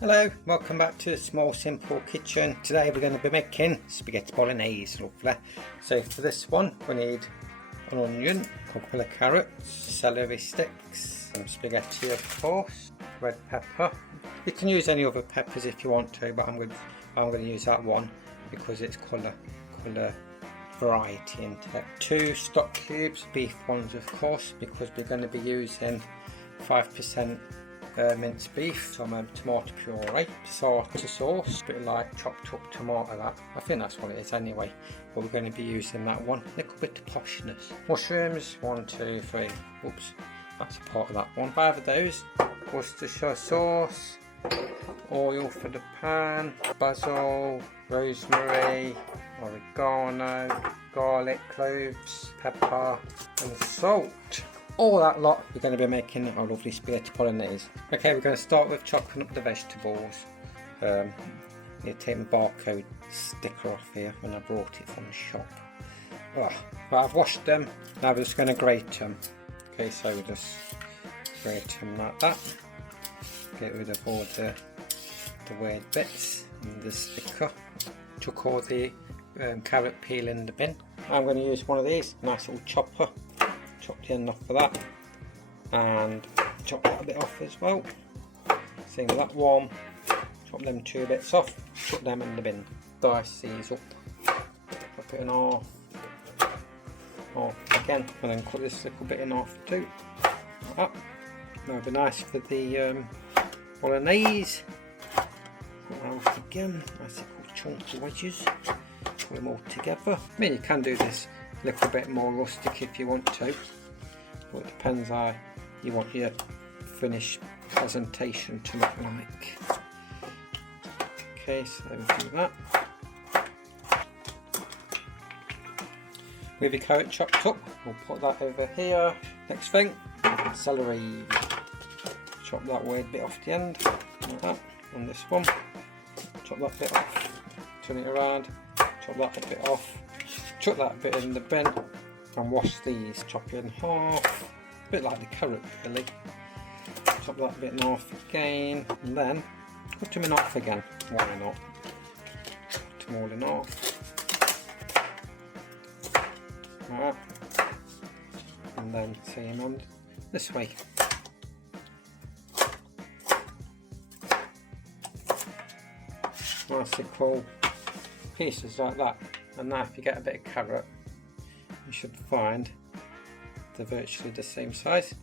Hello, welcome back to the Small Simple Kitchen. Today we're going to be making spaghetti bolognese, lovely. So for this one we need an onion, a couple of carrots, celery sticks, some spaghetti of course, red pepper. You can use any other peppers if you want to, but I'm going to use that one because it's colour variety into it. 2 stock cubes, beef ones of course, because we're going to be using 5% minced beef, some tomato puree, tartar sauce, a bit like chopped up tomato that. I think that's what it is anyway, but we're going to be using that one. A little bit of poshness. Mushrooms, 1, 2, 3, oops, that's a part of that one. 5 of those. Worcestershire sauce, oil for the pan, basil, rosemary, oregano, garlic cloves, pepper and salt. All that lot we're going to be making our lovely spaghetti bolognese. Okay, we're going to start with chopping up the vegetables. You take my barcode sticker off here when I brought it from the shop. But I've washed them, now we're just going to grate them. Okay, so we just grate them like that. Get rid of all the weird bits and the sticker. Took all the carrot peel in the bin. I'm going to use one of these, nice little chopper. Chop the end off for that and chop that a bit off as well. Same with that one. Chop them 2 bits off, put them in the bin. Dice these up, chop it in half again, and then cut this little bit in half too. Like that. That'll be nice for the bolognese. Cut that again, nice little chunky wedges. Put them all together. I mean, you can do this a little bit more rustic if you want to, but it depends how you want your finished presentation to look like. Okay, so we'll do that. With your carrot chopped up, we'll put that over here. Next thing, celery. Chop that weird bit off the end, like that, on this one. Chop that bit off, turn it around, chop that bit off. Chuck that bit in the bin and wash these. Chop it in half, a bit like the carrot really. Chop that bit in half again, and then cut them in half again. Why not? Cut them all in half. Like that. And then same on this way. Nice little pieces like that. And now if you get a bit of carrot, you should find they're virtually the same size.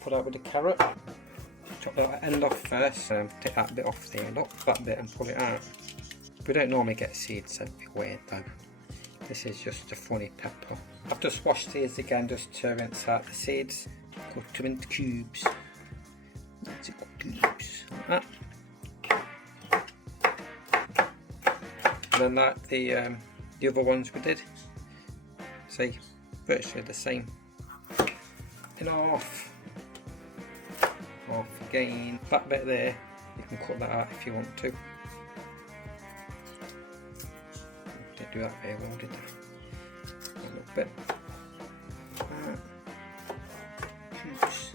Put out with the carrot, chop that end off first, take that bit off the end, that bit and pull it out. We don't normally get seeds, so it'd be weird though. This is just a funny pepper. I've just washed these again just to rinse out the seeds. Cut them into cubes. That's it, cubes like that. And then like the other ones we did. See, virtually the same. In half. Half again. That bit there, you can cut that out if you want to. Didn't do that very well, did I? A little bit. Cubes.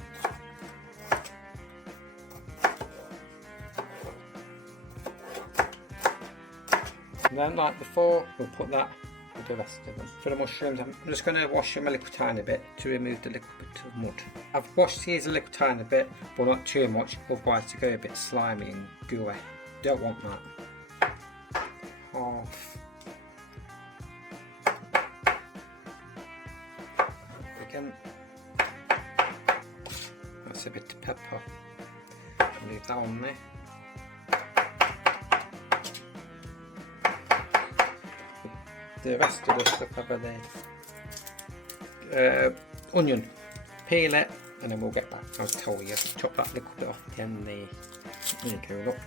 And then, like before, we'll put that with the rest of them. For the mushrooms, I'm just going to wash them a little tiny bit to remove the little bit of mud. I've washed these a little tiny bit, but not too much, otherwise they go a bit slimy and gooey. Don't want that. Half. Again. That's a bit of pepper. Leave that on there. The rest of the stuff over there. Onion. Peel it and then we'll get back. I'll tell you. Chop that little bit off the end there. There you go, look.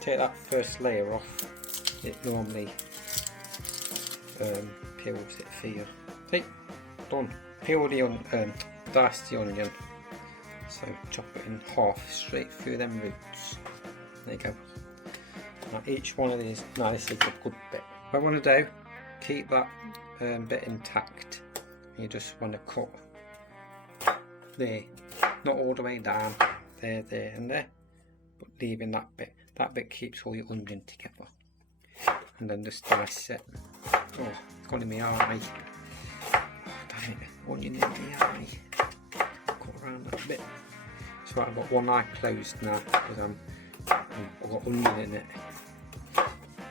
Take that first layer off. It normally peels it for you. See? Done. Peel the onion, dice the onion. So chop it in half straight through them roots. There you go. Now each one of these, now this is a good bit. What I want to do, keep that bit intact. You just want to cut there, not all the way down, there and there, but leaving that bit. That bit keeps all your onion together. And then just dice it. Oh, it's gone in my eye. Oh, damn it, onion in my eye. Cut around that bit. So I've got one eye closed now because I've got onion in it.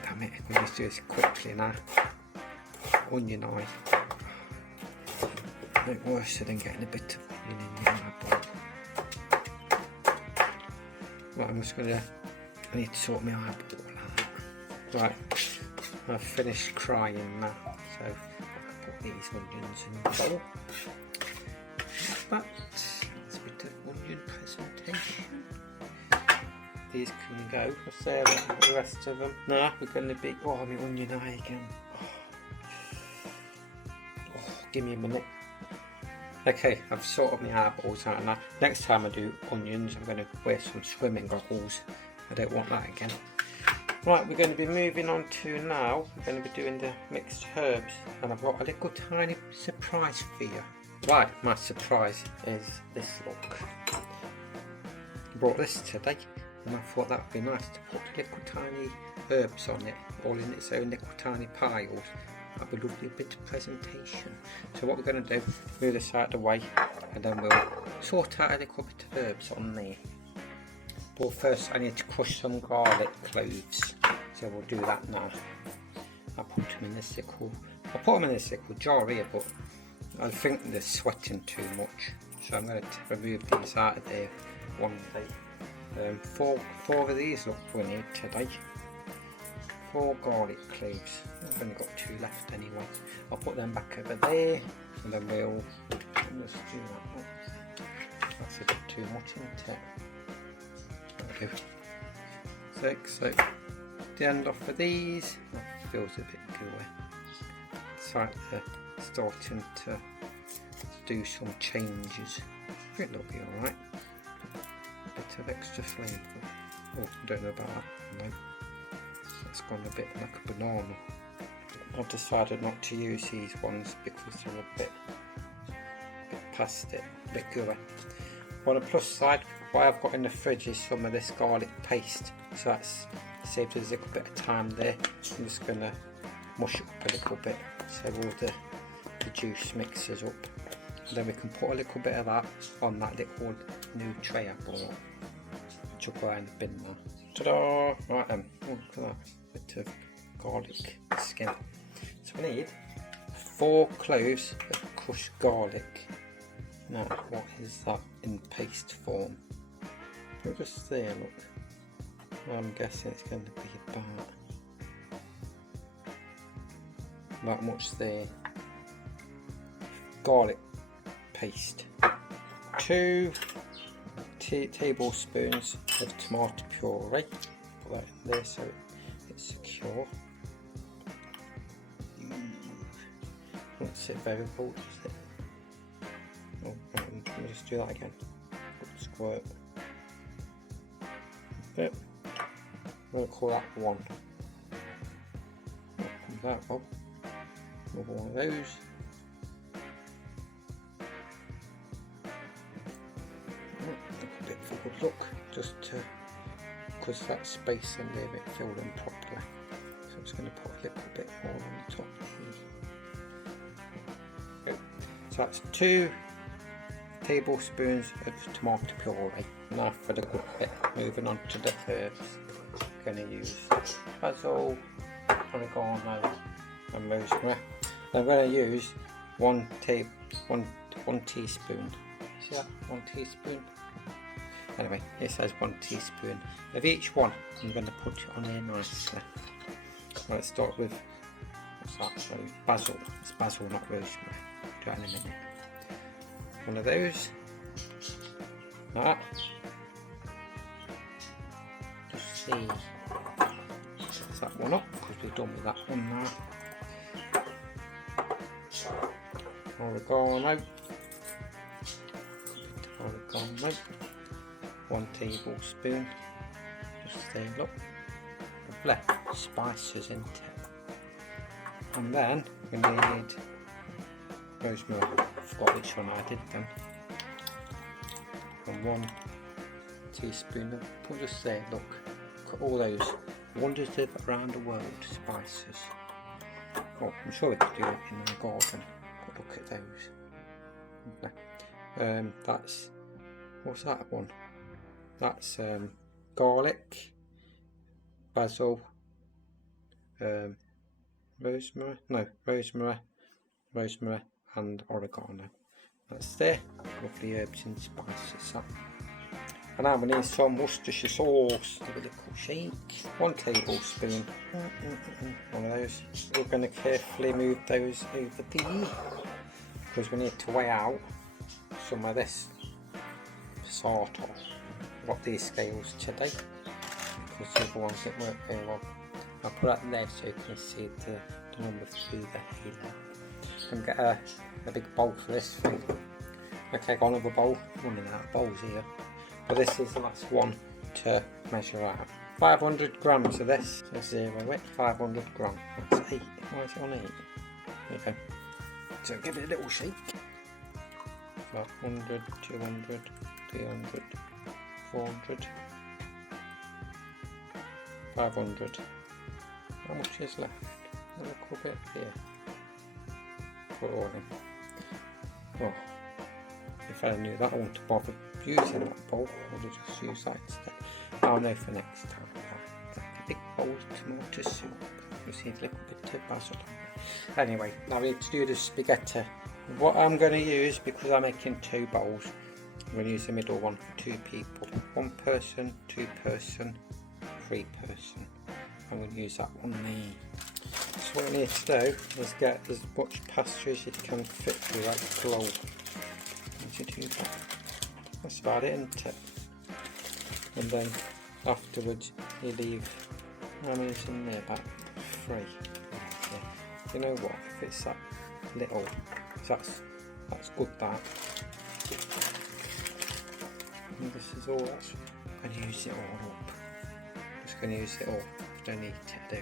Damn it, I'm going to do this quickly now. Onion eye. No worse than getting a bit of onion in your eyeball. Right, I'm just going to, I need to sort my eyeball out. Right, I've finished crying now, so I'll put these onions in the bowl. That's a bit of onion presentation. These can go. What's there with the rest of them? Nah, we're going to be, oh, my onion eye again. Oh, give me a minute. Okay, I've sorted my eyeballs out now. Next time I do onions, I'm going to wear some swimming goggles. I don't want that again. Right, we're going to be moving on to now. We're going to be doing the mixed herbs, and I've got a little tiny surprise for you. Right, my surprise is this look. I brought this today, and I thought that would be nice to put little tiny herbs on it, all in its own little tiny piles. That'd be a lovely bit of presentation. So what we're going to do, move this out of the way, and then we'll sort out a little bit of herbs on there. But first I need to crush some garlic cloves, so we'll do that now. I'll put them in this little jar here, but I think they're sweating too much, so I'm going to remove these out of there one day. Four of these look we need today. 4 garlic cloves. I've only got 2 left anyway. I'll put them back over there, and then we'll just do that. That's a bit too much, isn't it? There we go. So the end off of these, that feels a bit gooey. It's like they're starting to do some changes. I think they'll be alright. A bit of extra flavour. Oh, I don't know about that. No. It's gone a bit like a banana. I've decided not to use these ones because they're a bit past it, a bit gooey. On the plus side, what I've got in the fridge is some of this garlic paste, so that's saved us a little bit of time there. I'm just going to mush it up a little bit so all the juice mixes up, and then we can put a little bit of that on that little new tray I bought, which will go in the bin now. Ta-da! Right then, oh, look at that bit of garlic skin. So we need 4 cloves of crushed garlic. Now, what is that in paste form? We'll just see, look. I'm guessing it's going to be about that much there. Garlic paste. 2 tablespoons of tomato puree. Put that in there so it's secure. Looks it very cold, does it? Oh, right, let me just do that again. Squirt. Yep. I'm going to call that 1. That up. Another one of those. A bit for good luck, just to, because that space in there bit filled in properly. So I'm just going to put a little bit more on the top here. Okay. So that's 2 tablespoons of tomato puree. Now for the good bit, moving on to the herbs. I'm going to use basil, oregano and rosemary. I'm going to use 1 teaspoon. See that? 1 teaspoon. Anyway, it says 1 teaspoon of each one. I'm going to put it on here nicely. Let's start with, what's that? Basil. It's basil, not rosemary. Do that in a minute. One of those. That. Just see. Set that one up because we've done with that one now. Oregano. Oregano. 1 tablespoon. Just there, look. Lovely spices, isn't it? And then we need rosemary. I forgot which one I did then. And 1 teaspoon of, we'll just say, look at all those wonders of around the world spices. Oh, I'm sure we could do it in our garden, but look at those. Okay. That's, what's that one? That's garlic, basil, rosemary and oregano. That's there, lovely herbs and spices. And now we need some Worcestershire sauce. Give it a little shake. 1 tablespoon. One of those. We're going to carefully move those over there because we need to weigh out some of this sort of. I've got these scales today because they're the ones that work very well. I'll put that there so you can see the number through the healer. And get a big bowl for this thing. Okay, got another bowl. Running out of bowls here. But this is the last one to measure out. 500 grams of this, so 0 it, 500 grams, that's 8, why is it on 8? There you go. So give it a little shake. So 100, 200, 300, 400, 500. How much is left? A little bit here. Put it all in. Oh, if I knew that, I wouldn't bother using that bowl, I would just use that instead. I'll know for next time. Like a big bowl of tomato soup. You see a little bit of basil. Anyway, now we need to do the spaghetti. What I'm going to use, because I'm making 2 bowls, I'm going to use the middle one for 2 people. 1 person, 2 person, 3 person. I'm going to use that one there. So what I need to do is get as much pasta as you can fit through that globe. Once you do that, that's about it, isn't it? And then afterwards you leave, how many's in there? About 3. Yeah. You know what, if it's that little, that's good that. And this is all, that's, I'm going to use it all up. Just going to use it all. Don't need it, do I?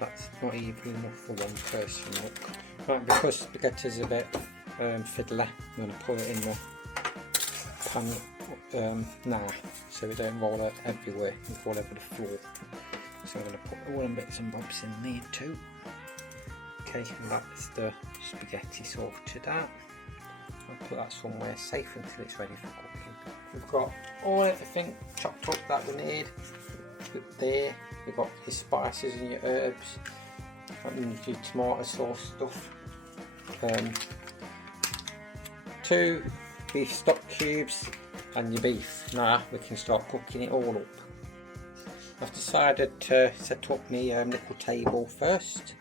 That's not even enough for 1 person, look. Right, because spaghetti's a bit fiddler, I'm going to put it in the pan now, so we don't roll it everywhere and fall over the floor. So I'm going to put all the bits and bobs in there too. Okay, and that's the spaghetti sorted out. I'll put that somewhere safe until it's ready for cooking. We've got everything chopped up that we need. There, we've got your spices and your herbs and your tomato sauce stuff. 2 beef stock cubes and your beef. Now we can start cooking it all up. I've decided to set up my little table first.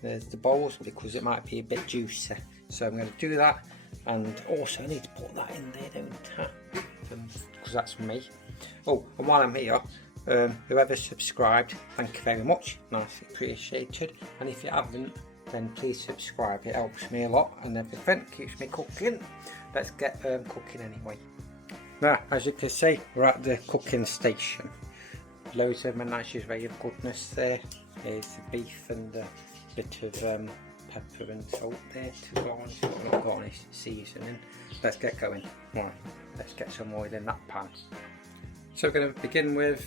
There's the bowls because it might be a bit juicy, so I'm going to do that, and also I need to put that in there, don't I? Because that's me. Oh, and while I'm here, whoever subscribed, thank you very much, nicely appreciated, and if you haven't, then please subscribe, it helps me a lot and everything, keeps me cooking. Let's get cooking anyway. Now, as you can see, we're at the cooking station. Loads of menagerie of goodness there. Here's the beef and a bit of pepper and salt there to garnish, not garnish, seasoning. Let's get going. Right, let's get some oil in that pan. So we're going to begin with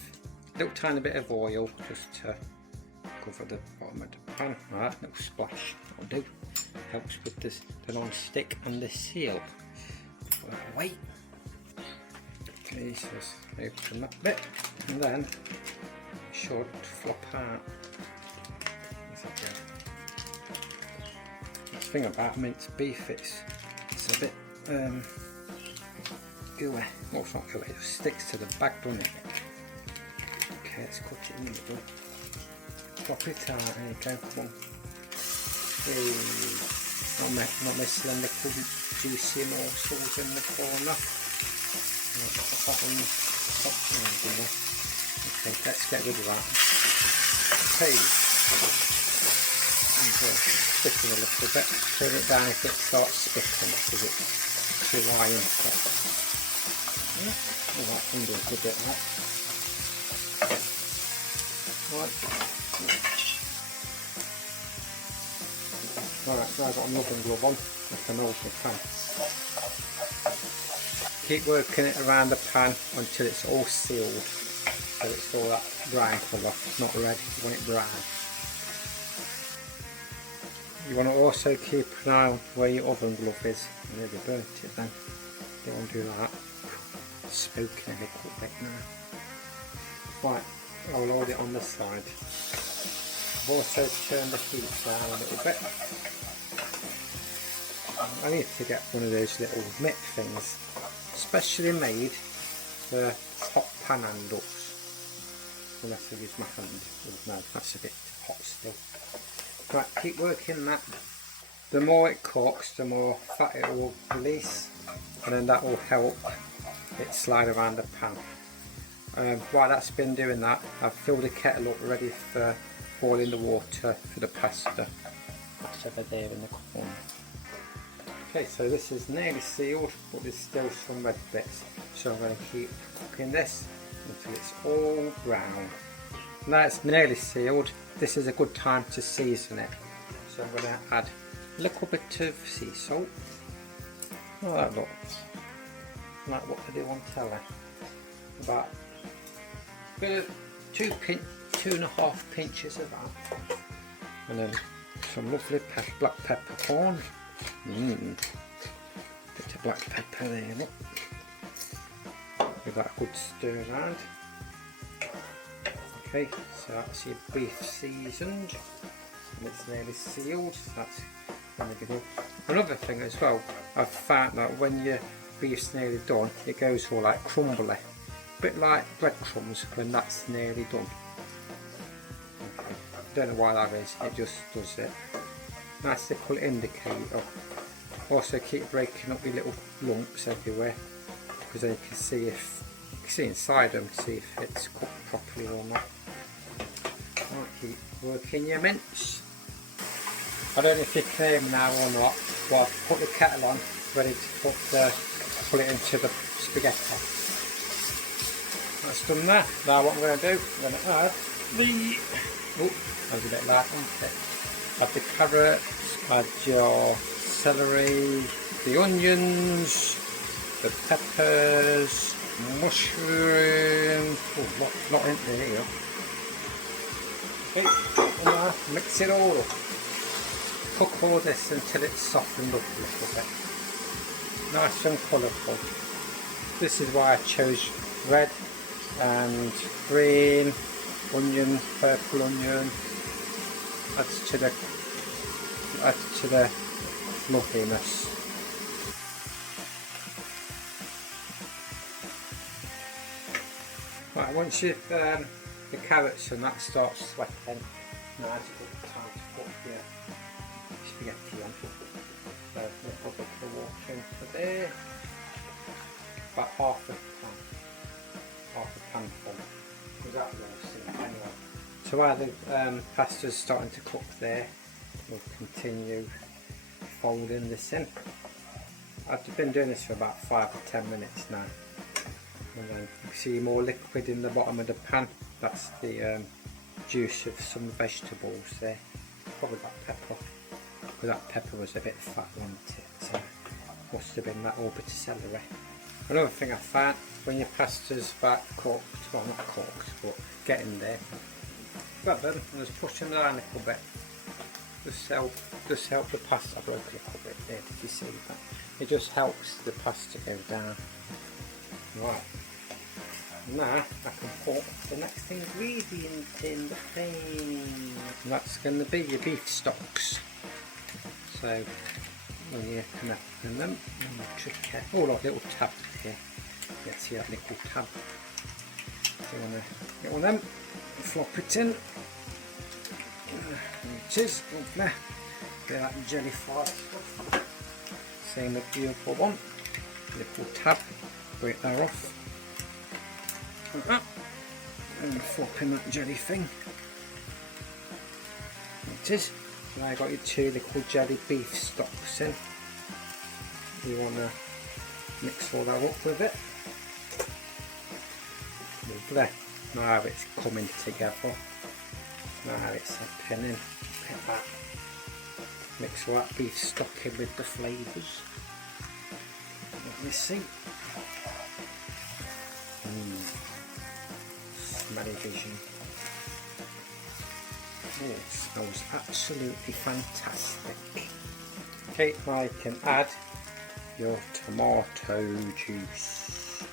a little tiny bit of oil just to cover the bottom of the pan. Right, little splash, that'll do. Helps with this, the non-stick and the seal. Put that away. Okay, so let's open that bit, and then it should flop out. That's the thing about minced beef, it's a bit gooey. Well, it's not gooey, it just sticks to the bag, doesn't it? Okay, let's cut it in the middle. Flop it out, there you go, come on. Not missing the little juicy morsels in the corner. Put that in the top there. Okay, let's get rid of that. Okay, spitting a little bit. Turn it down if it starts spitting because it's too high in it. Oh, that can do a good bit of that. Right. Right, so I've got an oven glove on, I can hold the pan. Keep working it around the pan until it's all sealed, so it's all that brown colour, not red, you want it brown. You want to also keep an eye on where your oven glove is. I nearly burnt it then, don't want to do that. It's smoking a little bit now. Right, I'll hold it on the side. I've also turned the heat down a little bit. I need to get one of those little mitt things, specially made for hot pan handles. Unless I use my hand. No, that's a bit hot still. Right, keep working that. The more it cooks, the more fat it will release, and then that will help it slide around the pan. While that's been doing that, I've filled the kettle up ready for boiling the water for the pasta. That's over there in the corner. Okay, so this is nearly sealed, but there's still some red bits, so I'm going to keep cooking this until it's all brown. Now it's nearly sealed, this is a good time to season it. So I'm going to add a little bit of sea salt. Oh, that looks like what I do on telly. About a bit of 2.5 pinches of that. And then some lovely black peppercorn. Bit of black pepper there, look. Give that a good stir around. Okay, so that's your beef seasoned, and it's nearly sealed, so that's really good. Another thing as well, I've found that when your beef's nearly done, it goes all like crumbly, a bit like breadcrumbs when that's nearly done. Okay. Don't know why that is, it just does it. Nice little indicator. Also keep breaking up your little lumps everywhere, because then you can see inside them, see if it's cooked properly or not. I'll keep working your mince. I don't know if you can hear me now or not, but I've put the kettle on, ready to put it into the spaghetti. That's done there. Now what I'm going to do, I'm going to add the, that was a bit light, wasn't it? Add the carrots, add your celery, the onions, the peppers, mushrooms, not in there. Okay, and now mix it all up. Cook all this until it's softened up a little bit. Nice and colourful. This is why I chose red and green, onion, purple onion. Adds to the loveliness. Right, once you've the carrots and that starts sweating, now it's a good time to put your spaghetti on. So we'll put the water into there, about half a pan full, because that will sink anyway. So while the pasta's starting to cook there, we'll continue folding this in. I've been doing this for about 5 or 10 minutes now. And then you see more liquid in the bottom of the pan. That's the juice of some vegetables there. Probably that pepper, because that pepper was a bit fat, wasn't it? So must have been that or bit of celery. Another thing I found, when your pasta's about cooked, well not cooked, but getting there, grab them and just push them down a little bit. Just help the pasta. I broke a little bit there, did you see that? It just helps the pasta go down. Right. Now I can put the next ingredient in the pan. And that's going to be your beef stocks. So when you can open them, tricky. Oh look, little tab here. Let's see that little tab. So you want to get one of them, flop it in. There it is, lovely. Get that jelly fart stuff. Same with the other one. Little tab, break that off. Like that. And flop in that jelly thing. There it is. Now I've got your 2 little jelly beef stocks in. You want to mix all that up with it. Lovely. Now it's coming together. Now it's happening. Look at that. mix all that beef stock in with the flavours. Let me see. Smelly vision. Oh, it smells absolutely fantastic. Okay, now you can add your tomato juice.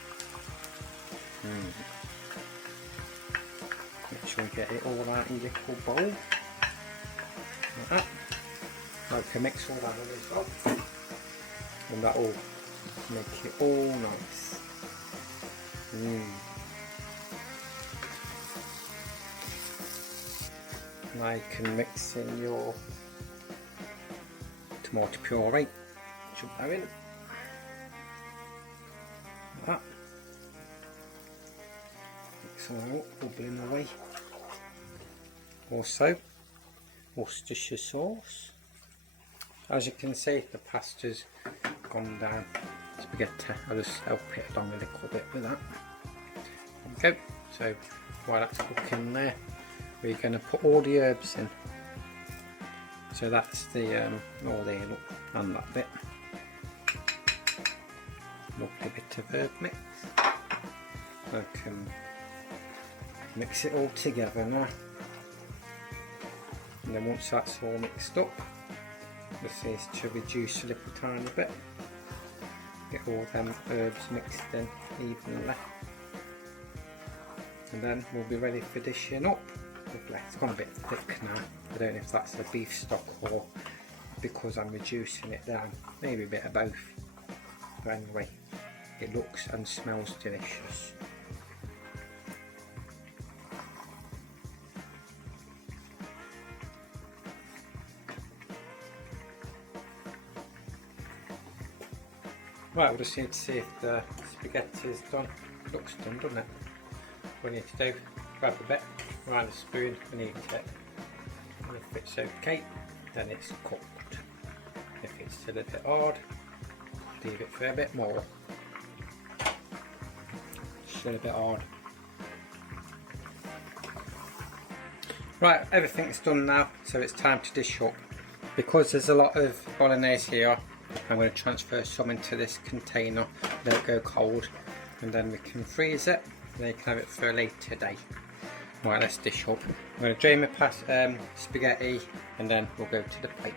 Make sure you get it all out in your little bowl. Like that. Now you can mix all that in as well. And that will make it all nice. Now you can mix in your tomato puree. Jump that in. Like that. Mix all out, bubbling away. Also, Worcestershire sauce. As you can see, the pasta's gone down. Spaghetti, I'll just help it along a little bit with that. There we go. So while that's cooking there, we're going to put all the herbs in. So that's the all there, look, and that bit. Lovely bit of herb mix. I can mix it all together now. And then once that's all mixed up, this is to reduce a little tiny bit. Get all them herbs mixed in evenly. And then we'll be ready for dishing up. Lovely. It's gone a bit thick now. I don't know if that's the beef stock or because I'm reducing it down. Maybe a bit of both. But anyway, it looks and smells delicious. Right, we'll just need to see if the spaghetti is done. Looks done, doesn't it? What we need to do, grab a bit, around a spoon and eat it. And if it's okay, then it's cooked. If it's still a bit hard, leave it for a bit more. Still a bit hard. Right, everything's done now, so it's time to dish up. Because there's a lot of bolognese here, I'm going to transfer some into this container, let it go cold, and then we can freeze it, and then you can have it for a later day. Right, let's dish up. I'm going to drain my spaghetti, and then we'll go to the plates.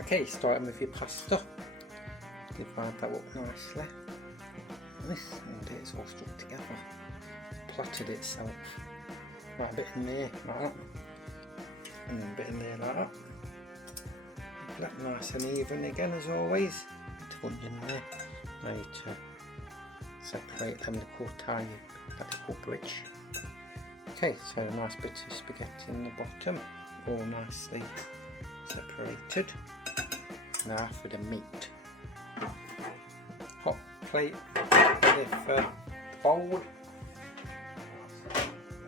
Okay, starting with your pasta. Divide that up nicely. This, and it's all stuck together. Plotted itself. Right, a bit in there, like that. And then a bit in there, like that. That nice and even again as always. Put in there. Now you need to separate them little tiny little bridge. Okay, so a nice bit of spaghetti in the bottom, all nicely separated. Now for the meat. Hot plate with the bowl.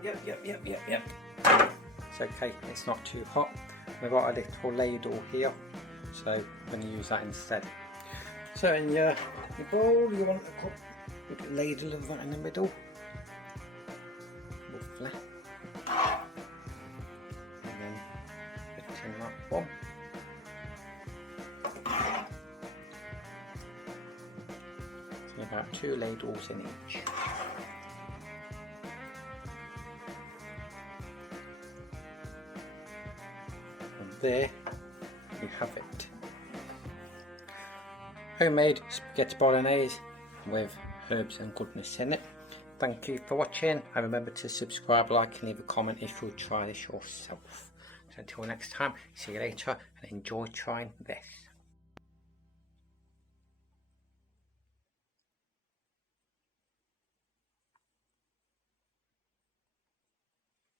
Yep. It's okay, it's not too hot. We've got a little ladle here, so I'm going to use that instead. So in your bowl, you want to put a ladle of that in the middle. Lovely. And then put in that one. So about 2 ladles in each. There you have it. Homemade spaghetti bolognese with herbs and goodness in it. Thank you for watching, and remember to subscribe, like and leave a comment if you'll try this yourself. So until next time, see you later and enjoy trying this.